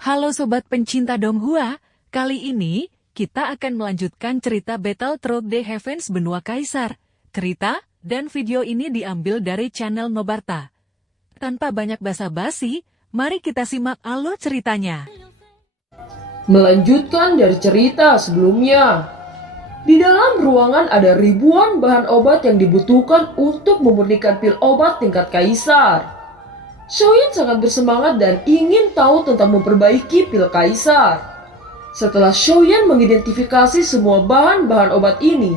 Halo Sobat pencinta Donghua, kali ini kita akan melanjutkan cerita Battle Through the Heavens Benua Kaisar. Cerita dan video ini diambil dari channel Nobarta. Tanpa banyak basa-basi, mari kita simak alur ceritanya. Melanjutkan dari cerita sebelumnya. Di dalam ruangan ada ribuan bahan obat yang dibutuhkan untuk memurnikan pil obat tingkat kaisar. Xiaoyan sangat bersemangat dan ingin tahu tentang memperbaiki pil kaisar. Setelah Xiaoyan mengidentifikasi semua bahan-bahan obat ini,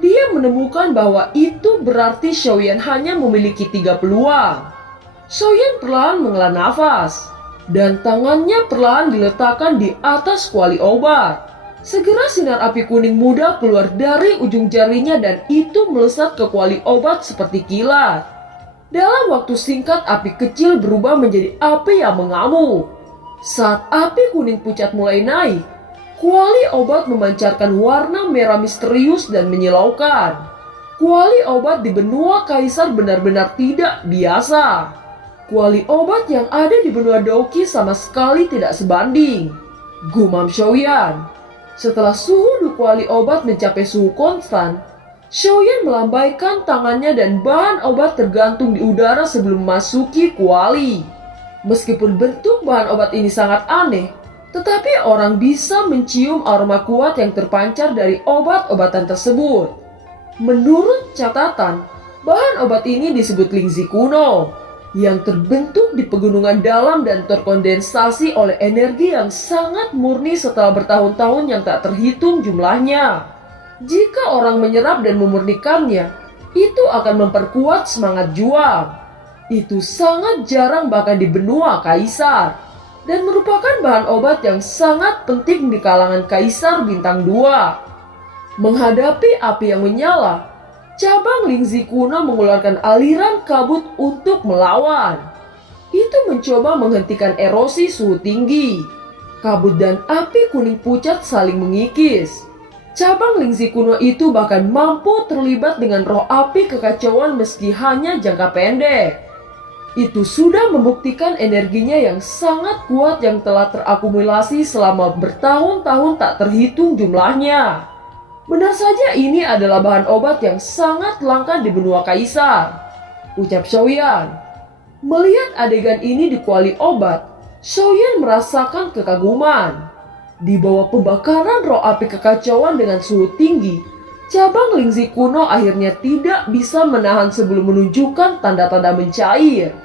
dia menemukan bahwa itu berarti Xiaoyan hanya memiliki 3 peluang. Xiaoyan perlahan menghela nafas, dan tangannya perlahan diletakkan di atas kuali obat. Segera sinar api kuning muda keluar dari ujung jarinya dan itu melesat ke kuali obat seperti kilat. Dalam waktu singkat, api kecil berubah menjadi api yang mengamuk. Saat api kuning pucat mulai naik, kuali obat memancarkan warna merah misterius dan menyilaukan. Kuali obat di benua kaisar benar-benar tidak biasa. Kuali obat yang ada di benua Douqi sama sekali tidak sebanding, gumam Xiaoyan. Setelah suhu di kuali obat mencapai suhu konstan, Xiaoyan melambaikan tangannya dan bahan obat tergantung di udara sebelum memasuki kuali. Meskipun bentuk bahan obat ini sangat aneh, tetapi orang bisa mencium aroma kuat yang terpancar dari obat-obatan tersebut. Menurut catatan, bahan obat ini disebut Lingzi kuno, yang terbentuk di pegunungan dalam dan terkondensasi oleh energi yang sangat murni setelah bertahun-tahun yang tak terhitung jumlahnya. Jika orang menyerap dan memurnikannya, itu akan memperkuat semangat juang. Itu sangat jarang bahkan di benua kaisar, dan merupakan bahan obat yang sangat penting di kalangan kaisar bintang 2. Menghadapi api yang menyala, cabang Lingzi kuno mengeluarkan aliran kabut untuk melawan. Itu mencoba menghentikan erosi suhu tinggi. Kabut dan api kuning pucat saling mengikis. Cabang Lingzi kuno itu bahkan mampu terlibat dengan roh api kekacauan meski hanya jangka pendek. Itu sudah membuktikan energinya yang sangat kuat yang telah terakumulasi selama bertahun-tahun tak terhitung jumlahnya. Benar saja ini adalah bahan obat yang sangat langka di benua kaisar, ucap Xiaoyan. Melihat adegan ini di kuali obat, Xiaoyan merasakan kekaguman. Di bawah pembakaran roh api kekacauan dengan suhu tinggi, cabang Lingzi kuno akhirnya tidak bisa menahan sebelum menunjukkan tanda-tanda mencair.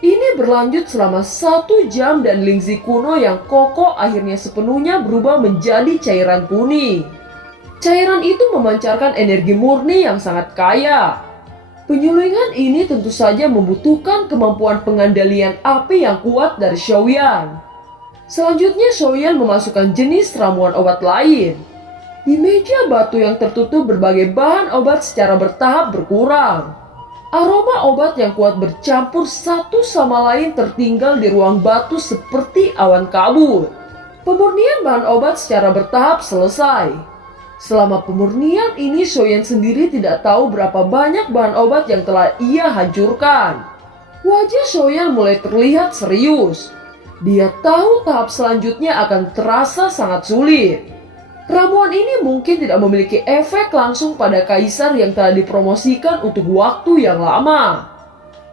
Ini berlanjut selama 1 jam dan Lingzi kuno yang kokoh akhirnya sepenuhnya berubah menjadi cairan kuning. Cairan itu memancarkan energi murni yang sangat kaya. Penyulingan ini tentu saja membutuhkan kemampuan pengendalian api yang kuat dari Xiaoyan. Selanjutnya Xiaoyan memasukkan jenis ramuan obat lain. Di meja batu yang tertutup berbagai bahan obat secara bertahap berkurang. Aroma obat yang kuat bercampur satu sama lain tertinggal di ruang batu seperti awan kabut. Pemurnian bahan obat secara bertahap selesai. Selama pemurnian ini Xiaoyan sendiri tidak tahu berapa banyak bahan obat yang telah ia hancurkan. Wajah Xiaoyan mulai terlihat serius. Dia tahu tahap selanjutnya akan terasa sangat sulit. Ramuan ini mungkin tidak memiliki efek langsung pada kaisar yang telah dipromosikan untuk waktu yang lama.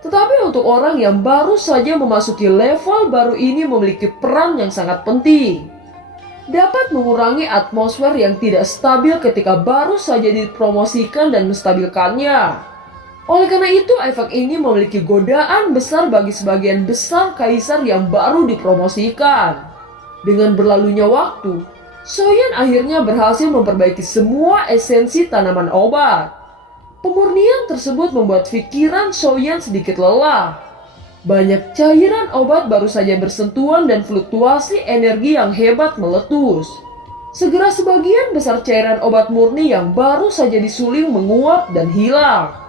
Tetapi untuk orang yang baru saja memasuki level baru ini memiliki peran yang sangat penting. Dapat mengurangi atmosfer yang tidak stabil ketika baru saja dipromosikan dan menstabilkannya. Oleh karena itu, efek ini memiliki godaan besar bagi sebagian besar kaisar yang baru dipromosikan. Dengan berlalunya waktu, Xiaoyan akhirnya berhasil memperbaiki semua esensi tanaman obat. Pemurnian tersebut membuat pikiran Xiaoyan sedikit lelah. Banyak cairan obat baru saja bersentuhan dan fluktuasi energi yang hebat meletus. Segera sebagian besar cairan obat murni yang baru saja disuling menguap dan hilang.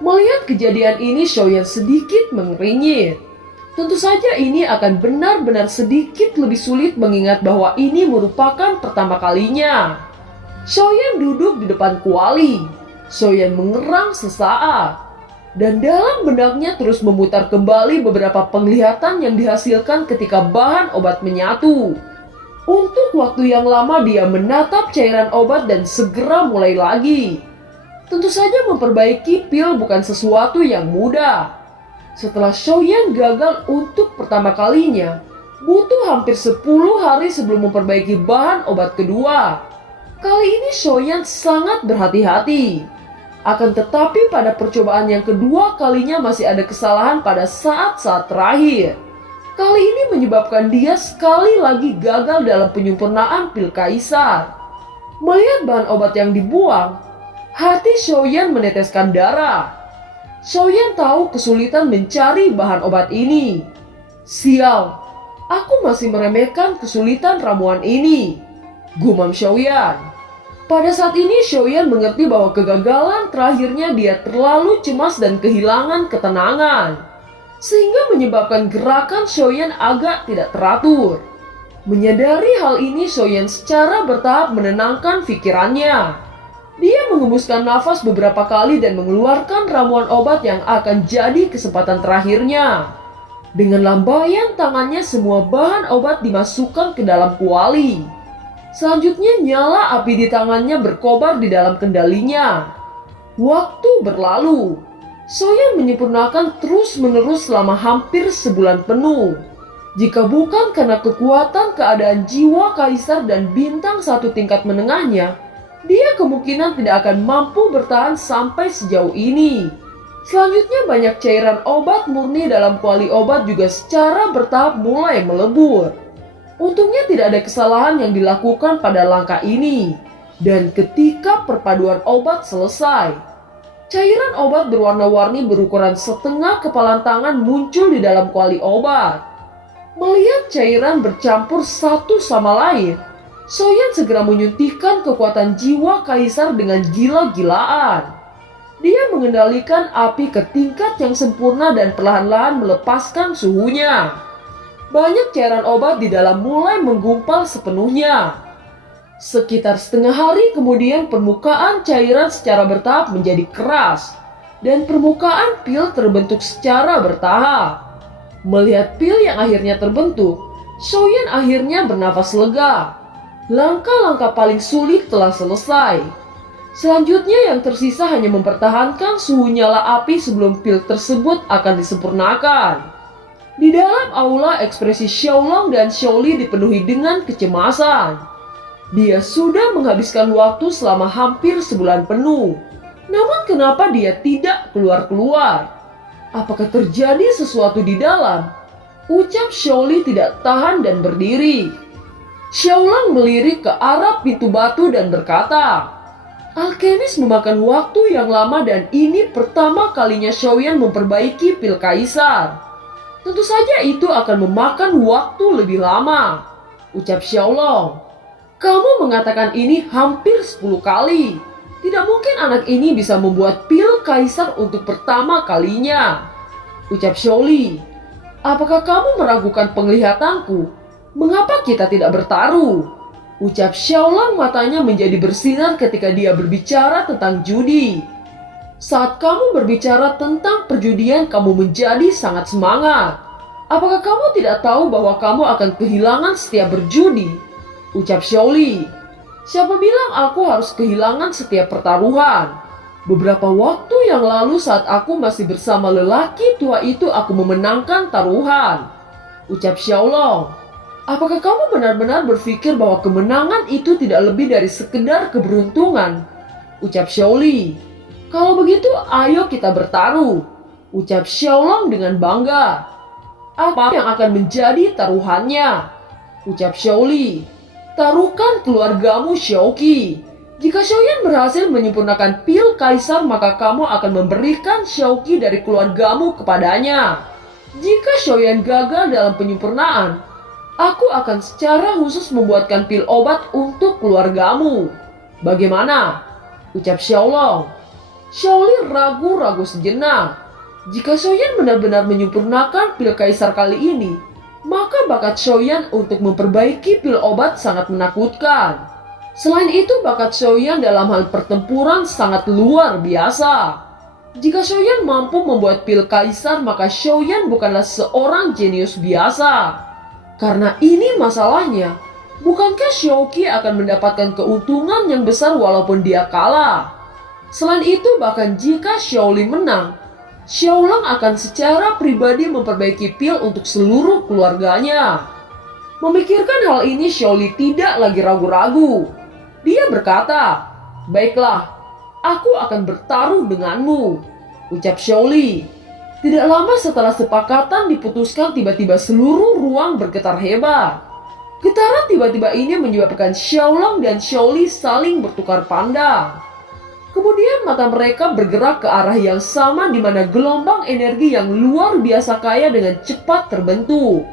Melihat kejadian ini, Xiaoyan sedikit mengeringit. Tentu saja ini akan benar-benar sedikit lebih sulit mengingat bahwa ini merupakan pertama kalinya. Xiaoyan duduk di depan kuali. Xiaoyan mengerang sesaat. Dan dalam benaknya terus memutar kembali beberapa penglihatan yang dihasilkan ketika bahan obat menyatu. Untuk waktu yang lama dia menatap cairan obat dan segera mulai lagi. Tentu saja memperbaiki pil bukan sesuatu yang mudah. Setelah Xiaoyan gagal untuk pertama kalinya, butuh hampir 10 hari sebelum memperbaiki bahan obat kedua. Kali ini Xiaoyan sangat berhati-hati. Akan tetapi pada percobaan yang kedua kalinya masih ada kesalahan pada saat-saat terakhir. Kali ini menyebabkan dia sekali lagi gagal dalam penyempurnaan pil kaisar. Melihat bahan obat yang dibuang, hati Xiaoyan meneteskan darah. Xiaoyan tahu kesulitan mencari bahan obat ini. Sial, aku masih meremehkan kesulitan ramuan ini, gumam Xiaoyan. Pada saat ini Xiaoyan mengerti bahwa kegagalan terakhirnya dia terlalu cemas dan kehilangan ketenangan, sehingga menyebabkan gerakan Xiaoyan agak tidak teratur. Menyadari hal ini, Xiaoyan secara bertahap menenangkan pikirannya. Dia mengembuskan nafas beberapa kali dan mengeluarkan ramuan obat yang akan jadi kesempatan terakhirnya. Dengan lambaian tangannya semua bahan obat dimasukkan ke dalam kuali. Selanjutnya nyala api di tangannya berkobar di dalam kendalinya. Waktu berlalu. Xiaoyan menyempurnakan terus-menerus selama hampir sebulan penuh. Jika bukan karena kekuatan keadaan jiwa kaisar dan bintang 1 tingkat menengahnya, dia kemungkinan tidak akan mampu bertahan sampai sejauh ini. Selanjutnya banyak cairan obat murni dalam kuali obat juga secara bertahap mulai melebur. Untungnya tidak ada kesalahan yang dilakukan pada langkah ini. Dan ketika perpaduan obat selesai, cairan obat berwarna-warni berukuran setengah kepalan tangan muncul di dalam kuali obat. Melihat cairan bercampur satu sama lain, Xiaoyan segera menyuntikkan kekuatan jiwa kaisar dengan gila-gilaan. Dia mengendalikan api ke tingkat yang sempurna dan perlahan-lahan melepaskan suhunya. Banyak cairan obat di dalam mulai menggumpal sepenuhnya. Sekitar setengah hari kemudian permukaan cairan secara bertahap menjadi keras dan permukaan pil terbentuk secara bertahap. Melihat pil yang akhirnya terbentuk, Xiaoyan akhirnya bernafas lega. Langkah-langkah paling sulit telah selesai. Selanjutnya yang tersisa hanya mempertahankan suhu nyala api sebelum pil tersebut akan disempurnakan. Di dalam aula, ekspresi Xiaolong dan Xiaoli dipenuhi dengan kecemasan. Dia sudah menghabiskan waktu selama hampir sebulan penuh. Namun kenapa dia tidak keluar-keluar? Apakah terjadi sesuatu di dalam? Ucap Xiaoli tidak tahan dan berdiri. Xiaolong melirik ke arah pintu batu dan berkata, "Alkemis memakan waktu yang lama dan ini pertama kalinya Xiaoyan memperbaiki pil kaisar. Tentu saja itu akan memakan waktu lebih lama," ucap Xiaolong. "Kamu mengatakan ini hampir 10 kali. Tidak mungkin anak ini bisa membuat pil kaisar untuk pertama kalinya," ucap Xiaoli. "Apakah kamu meragukan penglihatanku? Mengapa kita tidak bertaruh?" ucap Xiaolong, matanya menjadi bersinar ketika dia berbicara tentang judi. "Saat kamu berbicara tentang perjudian, kamu menjadi sangat semangat. Apakah kamu tidak tahu bahwa kamu akan kehilangan setiap berjudi?" ucap Xiaoli. "Siapa bilang aku harus kehilangan setiap pertaruhan? Beberapa waktu yang lalu saat aku masih bersama lelaki tua itu, aku memenangkan taruhan," ucap Xiaolong. "Apakah kamu benar-benar berpikir bahwa kemenangan itu tidak lebih dari sekedar keberuntungan?" ucap Xiaoli. "Kalau begitu, ayo kita bertaruh," ucap Xiaolong dengan bangga. "Apa yang akan menjadi taruhannya?" ucap Xiaoli. "Taruhkan keluargamu, Xiaoqi. Jika Xiaoyan berhasil menyempurnakan pil kaisar, maka kamu akan memberikan Xiaoqi dari keluargamu kepadanya. Jika Xiaoyan gagal dalam penyempurnaan, aku akan secara khusus membuatkan pil obat untuk keluargamu. Bagaimana?" ucap Xiaolong. Xiaoli ragu-ragu sejenak. Jika Xiaoyan benar-benar menyempurnakan pil kaisar kali ini, maka bakat Xiaoyan untuk memperbaiki pil obat sangat menakutkan. Selain itu, bakat Xiaoyan dalam hal pertempuran sangat luar biasa. Jika Xiaoyan mampu membuat pil kaisar, maka Xiaoyan bukanlah seorang jenius biasa. Karena ini masalahnya, bukankah Xiaoqi akan mendapatkan keuntungan yang besar walaupun dia kalah? Selain itu, bahkan jika Xiaoli menang, Xiaolang akan secara pribadi memperbaiki pil untuk seluruh keluarganya. Memikirkan hal ini, Xiaoli tidak lagi ragu-ragu. Dia berkata, "Baiklah, aku akan bertaruh denganmu," ucap Xiaoli. Tidak lama setelah sepakatan diputuskan, tiba-tiba seluruh ruang bergetar hebat. Getaran tiba-tiba ini menyebabkan Xiaolang dan Xiaoli saling bertukar pandang. Kemudian mata mereka bergerak ke arah yang sama, di mana gelombang energi yang luar biasa kaya dengan cepat terbentuk.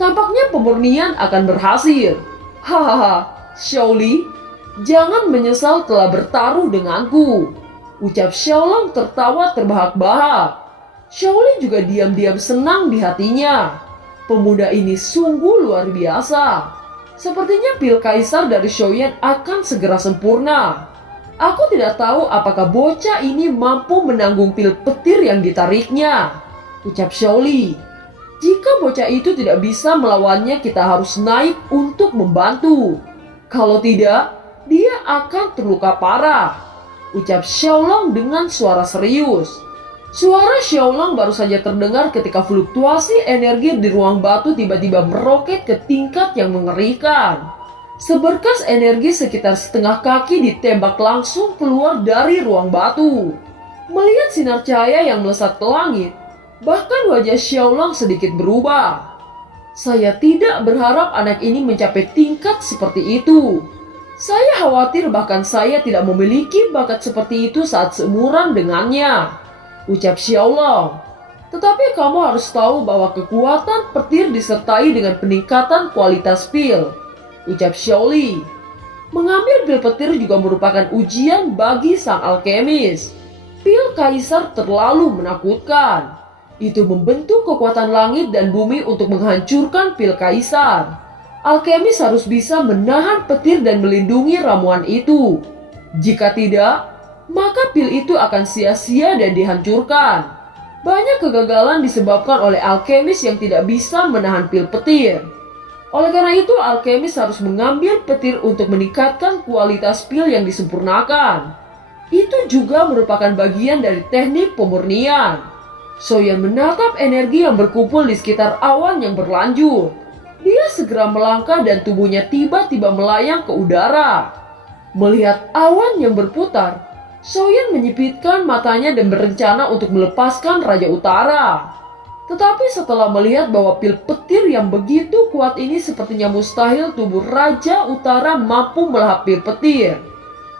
Tampaknya pemurnian akan berhasil. Hahaha, Xiaoli, jangan menyesal telah bertaruh denganku, ucap Xiaolang tertawa terbahak-bahak. Xiaoli juga diam-diam senang di hatinya. Pemuda ini sungguh luar biasa. Sepertinya pil kaisar dari Xiaoyan akan segera sempurna. Aku tidak tahu apakah bocah ini mampu menanggung pil petir yang ditariknya, ucap Xiaoli. Jika bocah itu tidak bisa melawannya, kita harus naik untuk membantu. Kalau tidak, dia akan terluka parah, ucap Xiaolong dengan suara serius. Suara Xiaolong baru saja terdengar ketika fluktuasi energi di ruang batu tiba-tiba meroket ke tingkat yang mengerikan. Seberkas energi sekitar setengah kaki ditembak langsung keluar dari ruang batu. Melihat sinar cahaya yang melesat ke langit, bahkan wajah Xiaolang sedikit berubah. Saya tidak berharap anak ini mencapai tingkat seperti itu. Saya khawatir bahkan saya tidak memiliki bakat seperti itu saat seumuran dengannya, ucap Xiaolong. Tetapi kamu harus tahu bahwa kekuatan petir disertai dengan peningkatan kualitas pil, ucap Xiaoli. Mengambil pil petir juga merupakan ujian bagi sang alkemis. Pil kaisar terlalu menakutkan. Itu membentuk kekuatan langit dan bumi untuk menghancurkan pil kaisar. Alkemis harus bisa menahan petir dan melindungi ramuan itu. Jika tidak, maka pil itu akan sia-sia dan dihancurkan. Banyak kegagalan disebabkan oleh alkemis yang tidak bisa menahan pil petir. Oleh karena itu, alkemis harus mengambil petir untuk meningkatkan kualitas pil yang disempurnakan. Itu juga merupakan bagian dari teknik pemurnian. Xiaoyan menatap energi yang berkumpul di sekitar awan yang berlanjut. Dia segera melangkah dan tubuhnya tiba-tiba melayang ke udara. Melihat awan yang berputar, Xiaoyan menyipitkan matanya dan berencana untuk melepaskan Raja Utara. Tetapi setelah melihat bahwa pil petir yang begitu kuat ini, sepertinya mustahil tubuh Raja Utara mampu melahap pil petir.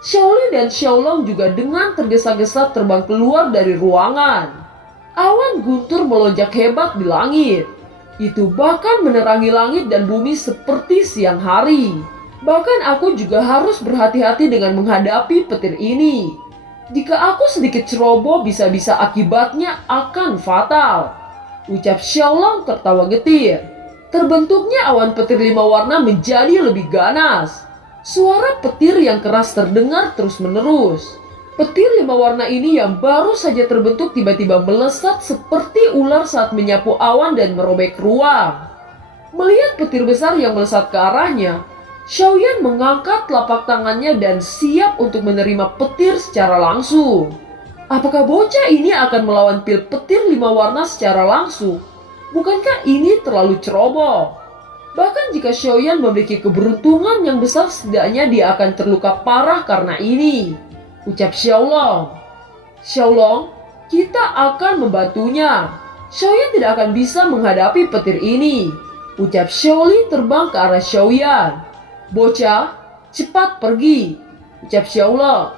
Xiaoli dan Xiaolong juga dengan tergesa-gesa terbang keluar dari ruangan. Awan guntur melonjak hebat di langit. Itu bahkan menerangi langit dan bumi seperti siang hari. Bahkan aku juga harus berhati-hati dengan menghadapi petir ini. Jika aku sedikit ceroboh, bisa-bisa akibatnya akan fatal, ucap Xiaolong tertawa getir. Terbentuknya awan petir 5 warna menjadi lebih ganas. Suara petir yang keras terdengar terus-menerus. Petir 5 warna ini yang baru saja terbentuk tiba-tiba melesat seperti ular saat menyapu awan dan merobek ruang. Melihat petir besar yang melesat ke arahnya, Xiaoyan mengangkat telapak tangannya dan siap untuk menerima petir secara langsung. Apakah bocah ini akan melawan pil petir 5 warna secara langsung? Bukankah ini terlalu ceroboh? Bahkan jika Xiaoyan memiliki keberuntungan yang besar, setidaknya dia akan terluka parah karena ini, ucap Xiaolong. Xiaolong, kita akan membantunya. Xiaoyan tidak akan bisa menghadapi petir ini, ucap Xiaoli terbang ke arah Xiaoyan. Bocah, cepat pergi, ucap Xiaolong.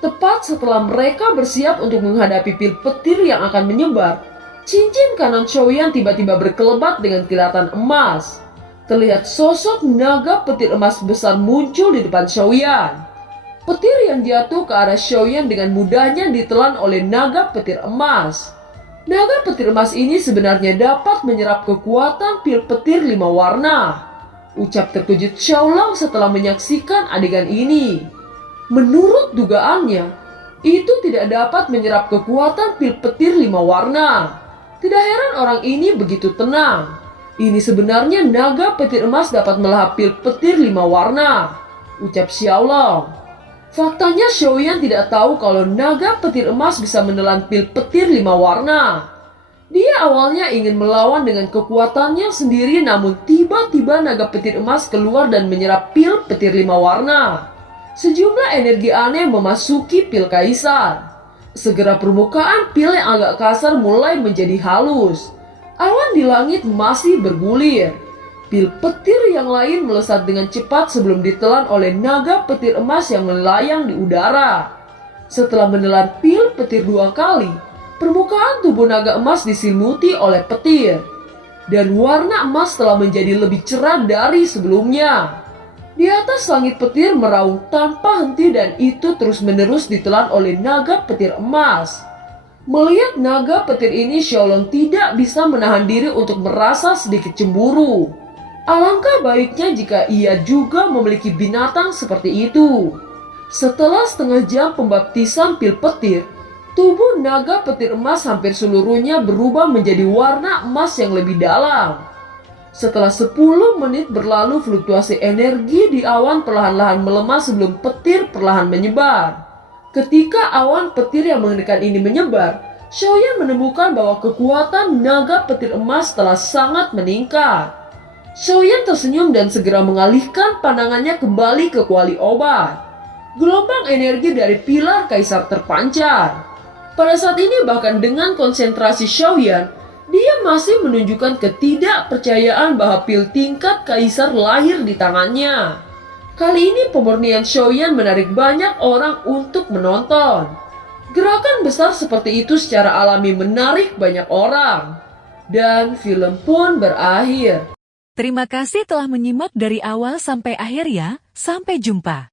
Tepat setelah mereka bersiap untuk menghadapi pil petir yang akan menyebar, cincin kanan Xiaoyan tiba-tiba berkelebat dengan kilatan emas. Terlihat sosok naga petir emas besar muncul di depan Xiaoyan. Petir yang jatuh ke arah Xiaoyan dengan mudahnya ditelan oleh naga petir emas. Naga petir emas ini sebenarnya dapat menyerap kekuatan pil petir 5 warna, ucap terkejut Xiaolong setelah menyaksikan adegan ini. Menurut dugaannya, itu tidak dapat menyerap kekuatan pil petir 5 warna. Tidak heran orang ini begitu tenang. Ini sebenarnya naga petir emas dapat melahap pil petir 5 warna, ucap Xiaolong. Faktanya Xiaoyan tidak tahu kalau naga petir emas bisa menelan pil petir 5 warna. Dia awalnya ingin melawan dengan kekuatannya sendiri, namun tiba-tiba naga petir emas keluar dan menyerap pil petir 5 warna. Sejumlah energi aneh memasuki pil kaisar. Segera permukaan pil yang agak kasar mulai menjadi halus. Awan di langit masih bergulir. Pil petir yang lain melesat dengan cepat sebelum ditelan oleh naga petir emas yang melayang di udara. Setelah menelan pil petir 2 kali, permukaan tubuh naga emas diselimuti oleh petir. Dan warna emas telah menjadi lebih cerah dari sebelumnya. Di atas langit petir meraung tanpa henti dan itu terus-menerus ditelan oleh naga petir emas. Melihat naga petir ini, Xiaolong tidak bisa menahan diri untuk merasa sedikit cemburu. Alangkah baiknya jika ia juga memiliki binatang seperti itu. Setelah setengah jam pembaptisan pil petir, tubuh naga petir emas hampir seluruhnya berubah menjadi warna emas yang lebih dalam. Setelah 10 menit berlalu, fluktuasi energi di awan perlahan-lahan melemah sebelum petir perlahan menyebar. Ketika awan petir yang mengerikan ini menyebar, Xiaoyan menemukan bahwa kekuatan naga petir emas telah sangat meningkat. Xiaoyan tersenyum dan segera mengalihkan pandangannya kembali ke kuali obat. Gelombang energi dari pilar kaisar terpancar. Pada saat ini bahkan dengan konsentrasi Xiaoyan, dia masih menunjukkan ketidakpercayaan bahwa pil tingkat kaisar lahir di tangannya. Kali ini pemurnian Xiaoyan menarik banyak orang untuk menonton. Gerakan besar seperti itu secara alami menarik banyak orang. Dan film pun berakhir. Terima kasih telah menyimak dari awal sampai akhir ya. Sampai jumpa.